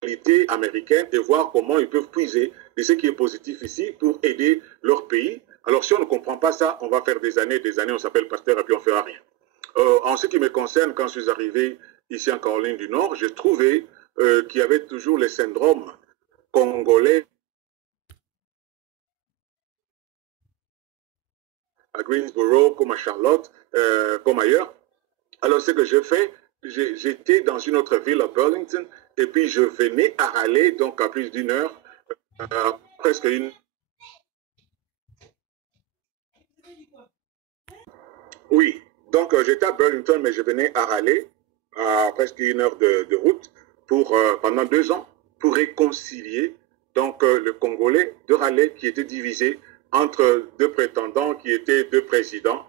réalité américaine et voir comment ils peuvent puiser de ce qui est positif ici pour aider leur pays. Alors si on ne comprend pas ça, on va faire des années, on s'appelle pasteur et puis on ne fera rien. En ce qui me concerne, quand je suis arrivé ici en Caroline du Nord, j'ai trouvé qu'il y avait toujours le syndrome congolais à Greensboro, comme à Charlotte, comme ailleurs. Alors ce que je fais, j'étais dans une autre ville à Burlington et puis je venais à Raleigh, donc à plus d'une heure, presque une... Oui, donc j'étais à Burlington, mais je venais à Raleigh, à presque une heure de route, pour, pendant 2 ans, pour réconcilier donc, le Congolais de Raleigh qui était divisé entre 2 prétendants qui étaient 2 présidents,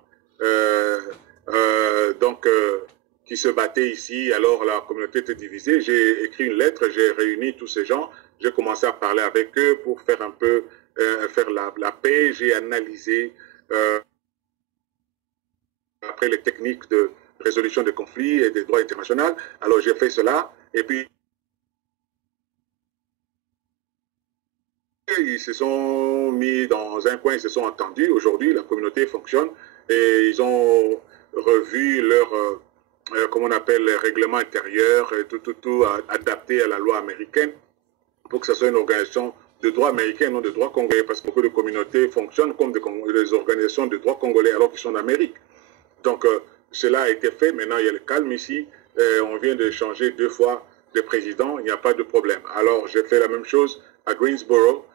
qui se battaient ici. Alors la communauté était divisée. J'ai écrit une lettre, j'ai réuni tous ces gens, j'ai commencé à parler avec eux pour faire un peu faire la paix. J'ai analysé après les techniques de résolution des conflits et des droits internationaux. Alors j'ai fait cela et puis ils se sont mis dans un coin, ils se sont entendus. Aujourd'hui, la communauté fonctionne et ils ont revu leur, comment on appelle, les règlements intérieurs, tout adapté à la loi américaine pour que ce soit une organisation de droit américain, non de droit congolais, parce que beaucoup de communautés fonctionnent comme des organisations de droit congolais alors qu'ils sont en Amérique. Donc, cela a été fait. Maintenant, il y a le calme ici. On vient de changer 2 fois de président. Il n'y a pas de problème. Alors, j'ai fait la même chose à Greensboro,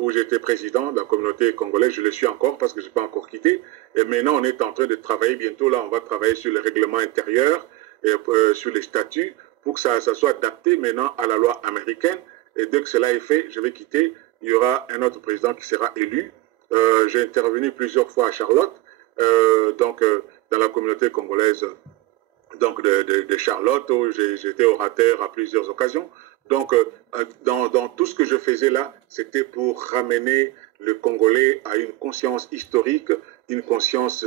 où j'étais président de la communauté congolaise. Je le suis encore parce que je n'ai pas encore quitté. Et maintenant, on est en train de travailler. Bientôt, là, on va travailler sur les règlements intérieurs et sur les statuts pour que ça soit adapté maintenant à la loi américaine. Et dès que cela est fait, je vais quitter. Il y aura un autre président qui sera élu. J'ai intervenu plusieurs fois à Charlotte. Dans la communauté congolaise donc de Charlotte, où j'étais orateur à plusieurs occasions. Donc, dans tout ce que je faisais là, c'était pour ramener le Congolais à une conscience historique, une conscience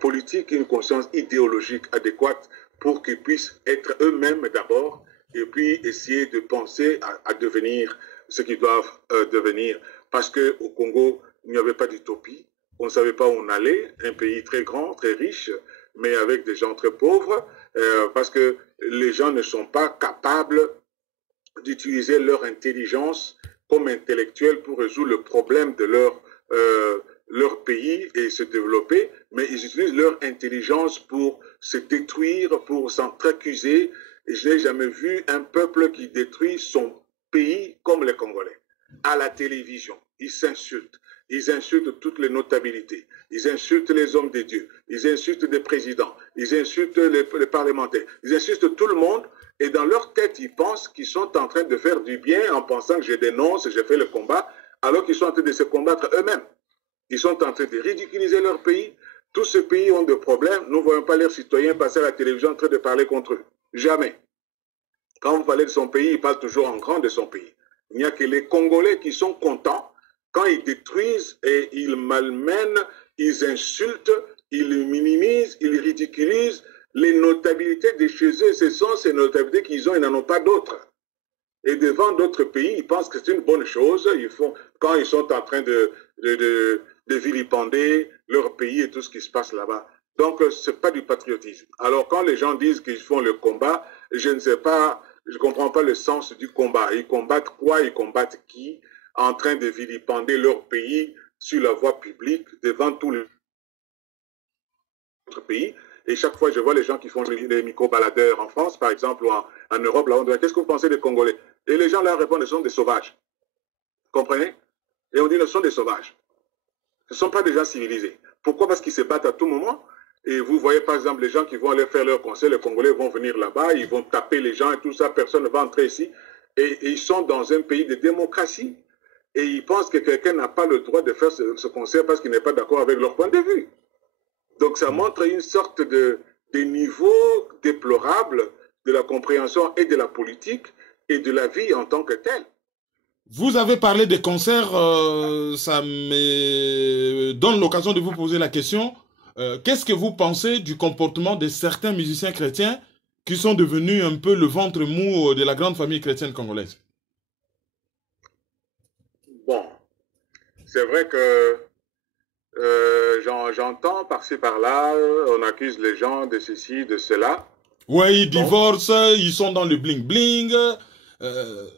politique, une conscience idéologique adéquate pour qu'ils puissent être eux-mêmes d'abord et puis essayer de penser à devenir ce qu'ils doivent devenir. Parce qu'au Congo, il n'y avait pas d'utopie. On ne savait pas où on allait, un pays très grand, très riche, mais avec des gens très pauvres, parce que les gens ne sont pas capables d'utiliser leur intelligence comme intellectuelle pour résoudre le problème de leur pays et se développer, mais ils utilisent leur intelligence pour se détruire, pour s'entreaccuser. Et je n'ai jamais vu un peuple qui détruit son pays comme les Congolais. À la télévision, ils s'insultent. Ils insultent toutes les notabilités, ils insultent les hommes de Dieu, ils insultent les présidents, ils insultent les parlementaires, ils insultent tout le monde et dans leur tête, ils pensent qu'ils sont en train de faire du bien en pensant que je dénonce, j'ai fait le combat, alors qu'ils sont en train de se combattre eux-mêmes. Ils sont en train de ridiculiser leur pays. Tous ces pays ont des problèmes. Nous ne voyons pas leurs citoyens passer à la télévision en train de parler contre eux. Jamais. Quand vous parlez de son pays, ils parlent toujours en grand de son pays. Il n'y a que les Congolais qui sont contents quand ils détruisent et ils malmènent, ils insultent, ils minimisent, ils ridiculisent les notabilités de chez eux. Ce sont ces notabilités qu'ils ont, ils n'en ont pas d'autres. Et devant d'autres pays, ils pensent que c'est une bonne chose. Quand ils sont en train de vilipender leur pays et tout ce qui se passe là-bas. Donc, ce n'est pas du patriotisme. Alors, quand les gens disent qu'ils font le combat, je ne sais pas, je ne comprends pas le sens du combat. Ils combattent quoi? Ils combattent qui? En train de vilipender leur pays sur la voie publique devant tous les autres pays. Et chaque fois, je vois les gens qui font des micro-baladeurs en France, par exemple, ou en Europe, là, on dit, qu'est-ce que vous pensez des Congolais? Et les gens là répondent, ce sont des sauvages. Vous comprenez? Et on dit, ce sont des sauvages. Ce ne sont pas des gens civilisés. Pourquoi? Parce qu'ils se battent à tout moment. Et vous voyez, par exemple, les gens qui vont aller faire leur conseil, les Congolais vont venir là-bas, ils vont taper les gens et tout ça, personne ne va entrer ici. Et ils sont dans un pays de démocratie. Et ils pensent que quelqu'un n'a pas le droit de faire ce concert parce qu'il n'est pas d'accord avec leur point de vue. Donc ça montre une sorte de niveau déplorable de la compréhension et de la politique et de la vie en tant que telle. Vous avez parlé des concerts, ça me donne l'occasion de vous poser la question. Qu'est-ce que vous pensez du comportement de certains musiciens chrétiens qui sont devenus un peu le ventre mou de la grande famille chrétienne congolaise? Bon, c'est vrai que j'entends par-ci par-là, on accuse les gens de ceci, de cela. Ouais, ils Bon, divorcent, ils sont dans le bling-bling.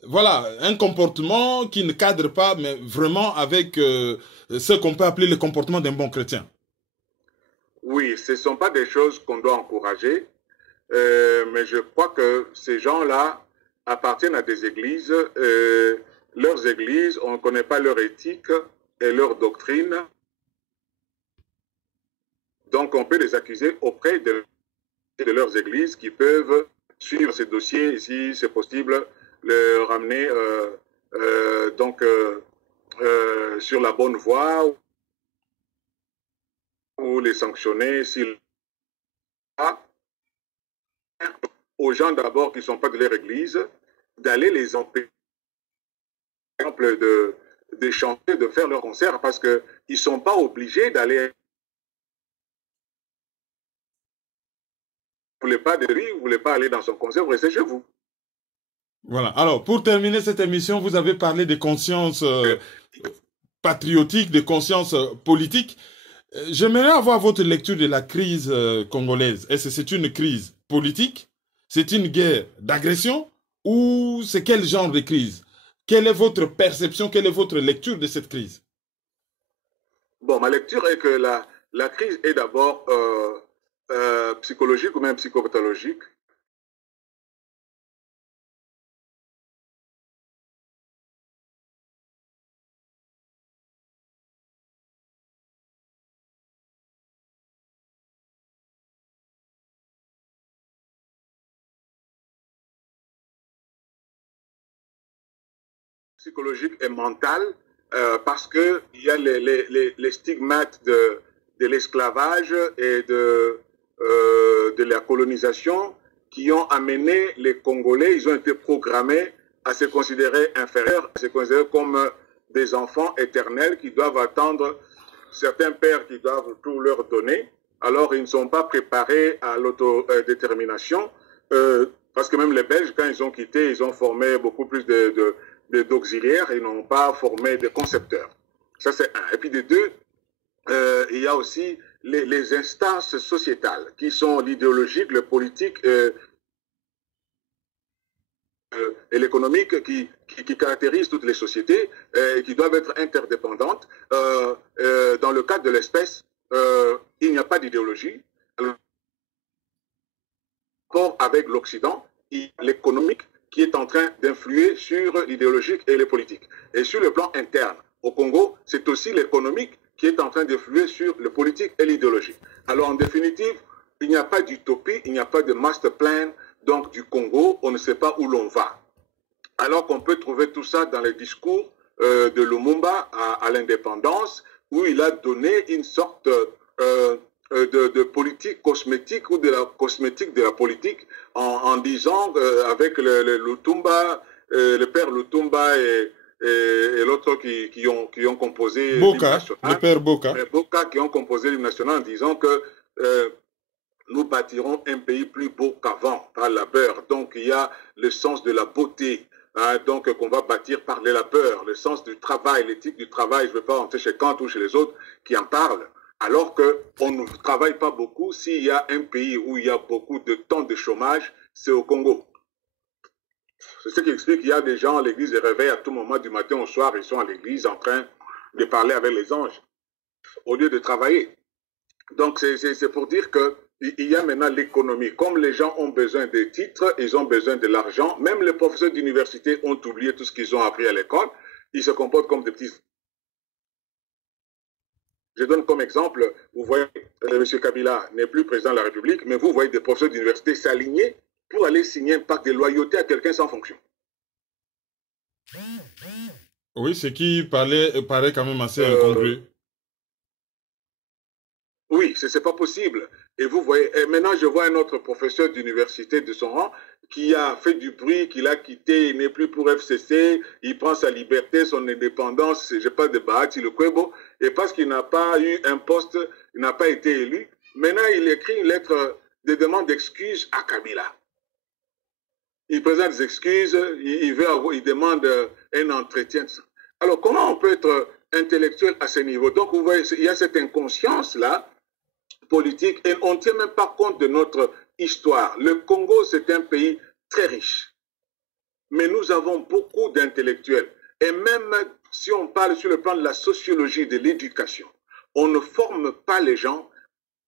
Voilà, un comportement qui ne cadre pas, mais vraiment avec ce qu'on peut appeler le comportement d'un bon chrétien. oui, ce ne sont pas des choses qu'on doit encourager, mais je crois que ces gens-là appartiennent à des églises. Leurs églises, on ne connaît pas leur éthique et leur doctrine, donc on peut les accuser auprès de leurs églises qui peuvent suivre ces dossiers, si c'est possible, le ramener sur la bonne voie ou les sanctionner s'il aux gens d'abord qui ne sont pas de leur église, d'aller les empêcher, par exemple, de chanter, de faire leur concert, parce qu'ils ne sont pas obligés d'aller. Vous ne voulez pas de lui, vous ne voulez pas aller dans son concert, vous restez chez vous. Voilà. Alors, pour terminer cette émission, vous avez parlé des consciences patriotiques, des consciences politiques. J'aimerais avoir votre lecture de la crise congolaise. Est-ce que c'est une crise politique? C'est une guerre d'agression? Ou c'est quel genre de crise? Quelle est votre perception? Quelle est votre lecture de cette crise? Bon, ma lecture est que la crise est d'abord psychologique ou même psychopathologique. Psychologique et mentale, parce qu'il y a les stigmates de l'esclavage et de la colonisation qui ont amené les Congolais, ils ont été programmés à se considérer inférieurs, à se considérer comme des enfants éternels qui doivent attendre certains pères qui doivent tout leur donner. Alors, ils ne sont pas préparés à l'autodétermination, parce que même les Belges, quand ils ont quitté, ils ont formé beaucoup plus d'auxiliaires, ils n'ont pas formé de concepteurs. Ça, c'est un. Et puis, de deux, il y a aussi les instances sociétales qui sont l'idéologique, le politique et l'économique qui caractérisent toutes les sociétés et qui doivent être interdépendantes. Dans le cadre de l'espèce, il n'y a pas d'idéologie. Avec l'Occident, l'économique qui est en train d'influer sur l'idéologique et les politiques. Et sur le plan interne, au Congo, c'est aussi l'économique qui est en train d'influer sur le politique et l'idéologie. Alors, en définitive, il n'y a pas d'utopie, il n'y a pas de master plan. Donc, du Congo, on ne sait pas où l'on va. Alors qu'on peut trouver tout ça dans les discours de Lumumba à l'indépendance, où il a donné une sorte de politique cosmétique ou de la cosmétique de la politique en disant avec le père Lutumba et l'autre qui ont composé Boka, le père Boka. Boka qui ont composé l'hymne national en disant que nous bâtirons un pays plus beau qu'avant par la labeur. Donc il y a le sens de la beauté. Donc qu'on va bâtir par les labeurs, le sens du travail, l'éthique du travail. Je ne vais pas rentrer chez Kant ou chez les autres qui en parlent. Alors qu'on ne travaille pas beaucoup, s'il y a un pays où il y a beaucoup de temps de chômage, c'est au Congo. C'est ce qui explique qu'il y a des gens à l'église, ils réveillent à tout moment du matin au soir, ils sont à l'église en train de parler avec les anges, au lieu de travailler. Donc c'est pour dire qu'il y a maintenant l'économie. Comme les gens ont besoin des titres, ils ont besoin de l'argent, même les professeurs d'université ont oublié tout ce qu'ils ont appris à l'école, ils se comportent comme des petits... Je donne comme exemple, vous voyez, M. Kabila n'est plus président de la République, mais vous voyez des professeurs d'université s'aligner pour aller signer un pacte de loyauté à quelqu'un sans fonction. Oui, ce qui paraît quand même assez incongru. Oui, ce n'est pas possible. Et vous voyez, et maintenant je vois un autre professeur d'université de son rang qui a fait du bruit, qu'il a quitté, il n'est plus pour FCC, il prend sa liberté, son indépendance, je ne pas de Bahati le Kwebo, et parce qu'il n'a pas eu un poste, il n'a pas été élu, maintenant il écrit une lettre de demande d'excuse à Kabila. il présente des excuses, il demande un entretien. Alors, comment on peut être intellectuel à ce niveau? Donc, vous voyez, il y a cette inconscience-là, politique, et on ne tient même pas compte de notre histoire. Le Congo, c'est un pays très riche, mais nous avons beaucoup d'intellectuels. Et même si on parle sur le plan de la sociologie, de l'éducation, on ne forme pas les gens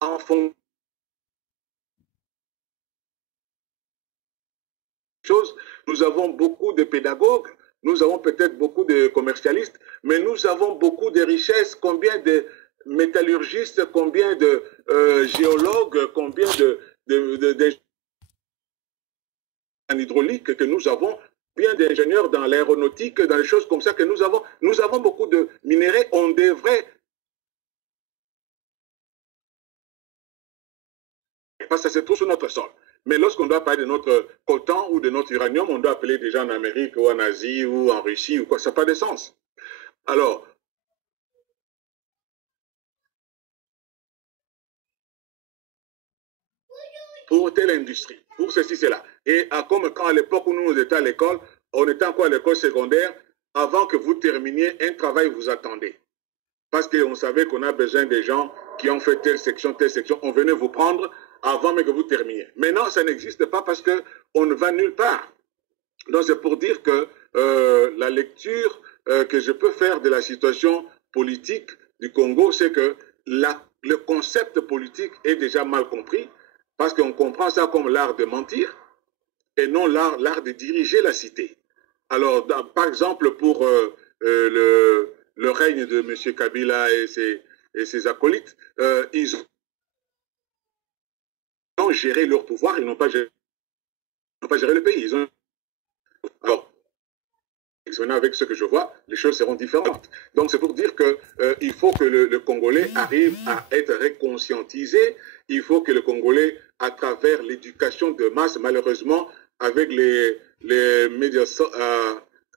en fonction de choses. Nous avons beaucoup de pédagogues, nous avons peut-être beaucoup de commercialistes, mais nous avons beaucoup de richesses. Combien de métallurgistes, combien de géologues, combien en hydraulique que nous avons, bien d'ingénieurs dans l'aéronautique, dans les choses comme ça que nous avons. Nous avons beaucoup de minéraux. On devrait, parce que c'est tout sur notre sol. Mais lorsqu'on doit parler de notre coltan ou de notre uranium, on doit appeler des gens en Amérique ou en Asie ou en Russie ou quoi. Ça n'a pas de sens. Alors, pour telle industrie, pour ceci, cela. Et comme quand à l'époque où nous étions à l'école, on était encore à l'école secondaire, avant que vous terminiez un travail, vous attendez. Parce qu'on savait qu'on a besoin des gens qui ont fait telle section, on venait vous prendre avant même que vous terminiez. Maintenant, ça n'existe pas parce qu'on ne va nulle part. Donc, c'est pour dire que la lecture que je peux faire de la situation politique du Congo, c'est que le concept politique est déjà mal compris, parce qu'on comprend ça comme l'art de mentir et non l'art de diriger la cité. Alors, par exemple, pour le règne de M. Kabila et ses acolytes, ils ont géré leur pouvoir, ils n'ont pas géré le pays. Alors, maintenant, avec ce que je vois, les choses seront différentes. Donc, c'est pour dire qu'il faut que le Congolais arrive à être réconscientisé. Il faut que le Congolais, à travers l'éducation de masse, malheureusement, avec les médias,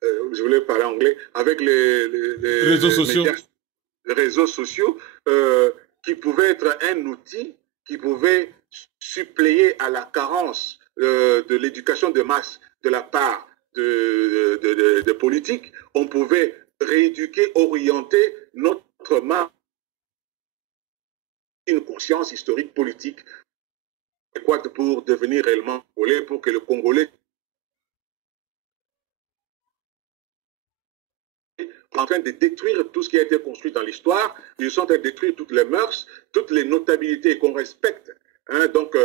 je voulais parler anglais, avec les réseaux sociaux, les réseaux sociaux qui pouvaient être un outil qui pouvait suppléer à la carence de l'éducation de masse de la part de politique. On pouvait rééduquer, orienter notre masse, une conscience historique politique adéquate pour devenir réellement congolais, pour que le Congolais en train de détruire tout ce qui a été construit dans l'histoire, ils sont en train de détruire toutes les mœurs, toutes les notabilités qu'on respecte. Hein, donc,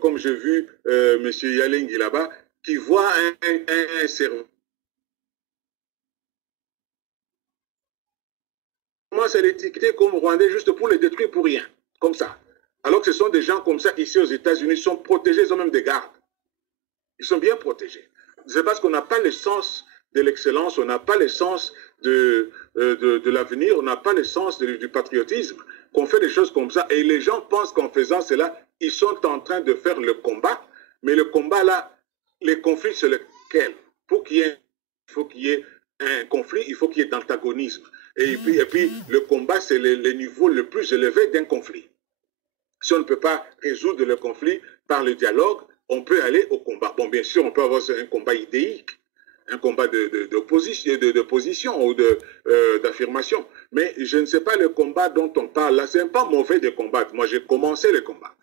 comme j'ai vu M. Yalengi là-bas, qui voit un cerveau. Comment c'est l'étiqueter comme Rwandais juste pour les détruire pour rien, comme ça. Alors que ce sont des gens comme ça ici aux États-Unis, ils sont protégés, ils ont même des gardes. Ils sont bien protégés. C'est parce qu'on n'a pas le sens de l'excellence, on n'a pas le sens de l'avenir, on n'a pas le sens du patriotisme, qu'on fait des choses comme ça. Et les gens pensent qu'en faisant cela, ils sont en train de faire le combat. Mais le combat là, les conflits, c'est lequel? Pour qu'il y ait, il faut qu'il y ait un conflit, il faut qu'il y ait d'antagonisme. Et puis, le combat, c'est le niveau le plus élevé d'un conflit. Si on ne peut pas résoudre le conflit par le dialogue, on peut aller au combat. Bon, bien sûr, on peut avoir un combat idéique, un combat de position ou d'affirmation. Mais je ne sais pas le combat dont on parle là. C'est pas mauvais de combattre. Moi, j'ai commencé le combat.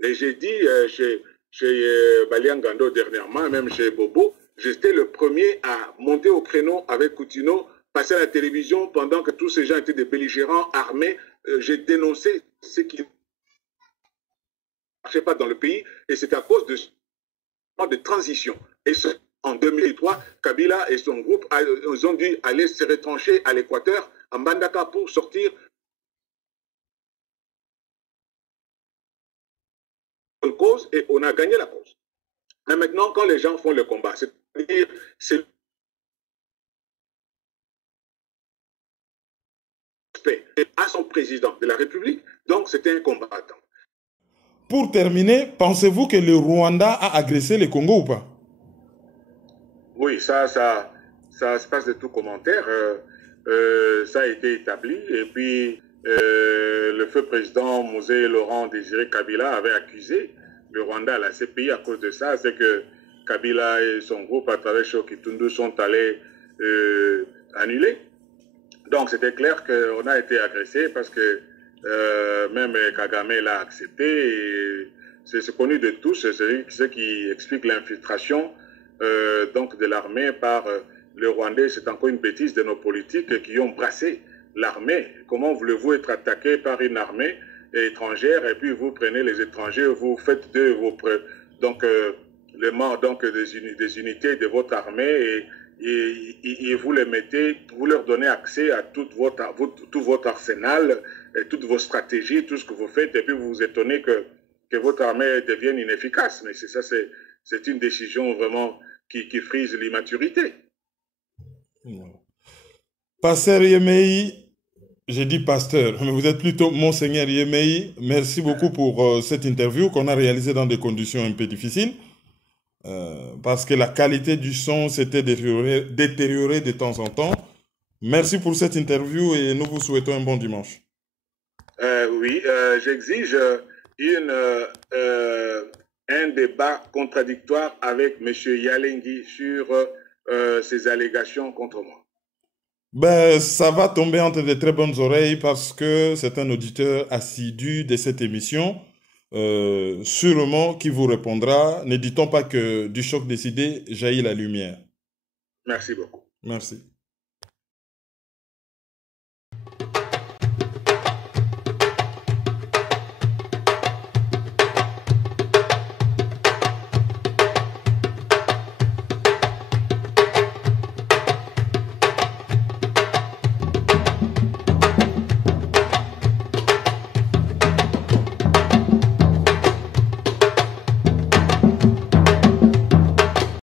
Et j'ai dit chez Baliangando dernièrement, même chez Bobo, j'étais le premier à monter au créneau avec Coutinho, passer à la télévision pendant que tous ces gens étaient des belligérants armés. J'ai dénoncé ce qui ne marchait pas dans le pays et c'est à cause de transition. Et en 2003, Kabila et son groupe ont dû aller se retrancher à l'Équateur, à Mbandaka, pour sortir une cause et on a gagné la cause. Mais maintenant, quand les gens font le combat, c'est-à-dire c'est à son président de la République, donc c'était un combattant. Pour terminer, pensez-vous que le Rwanda a agressé le Congo ou pas? Oui, ça se passe de tout commentaire. Ça a été établi. Et puis, le feu président Mosé Laurent Désiré Kabila avait accusé le Rwanda à la CPI à cause de ça. C'est que Kabila et son groupe, à travers Chokitundu, sont allés annuler. Donc, c'était clair qu'on a été agressé parce que même Kagame l'a accepté. C'est connu de tous, c'est ce qui explique l'infiltration donc de l'armée par le Rwandais. C'est encore une bêtise de nos politiques qui ont brassé l'armée. Comment voulez-vous être attaqué par une armée étrangère et puis vous prenez les étrangers, vous faites de vos donc le mort donc des unités de votre armée et vous les mettez, vous leur donnez accès à tout votre arsenal, et toutes vos stratégies, tout ce que vous faites, et puis vous vous étonnez que votre armée devienne inefficace. Mais c'est ça, c'est une décision vraiment qui frise l'immaturité. Pasteur Yemei, j'ai dit pasteur, mais vous êtes plutôt Monseigneur Yemei. Merci beaucoup pour cette interview qu'on a réalisée dans des conditions un peu difficiles. Parce que la qualité du son s'était détériorée de temps en temps. Merci pour cette interview et nous vous souhaitons un bon dimanche. Oui, j'exige un débat contradictoire avec M. Yalenghi sur ces allégations contre moi. Ben, ça va tomber entre de très bonnes oreilles parce que c'est un auditeur assidu de cette émission. Sûrement qui vous répondra. Ne dit-on pas que du choc décidé jaillit la lumière? Merci beaucoup. Merci.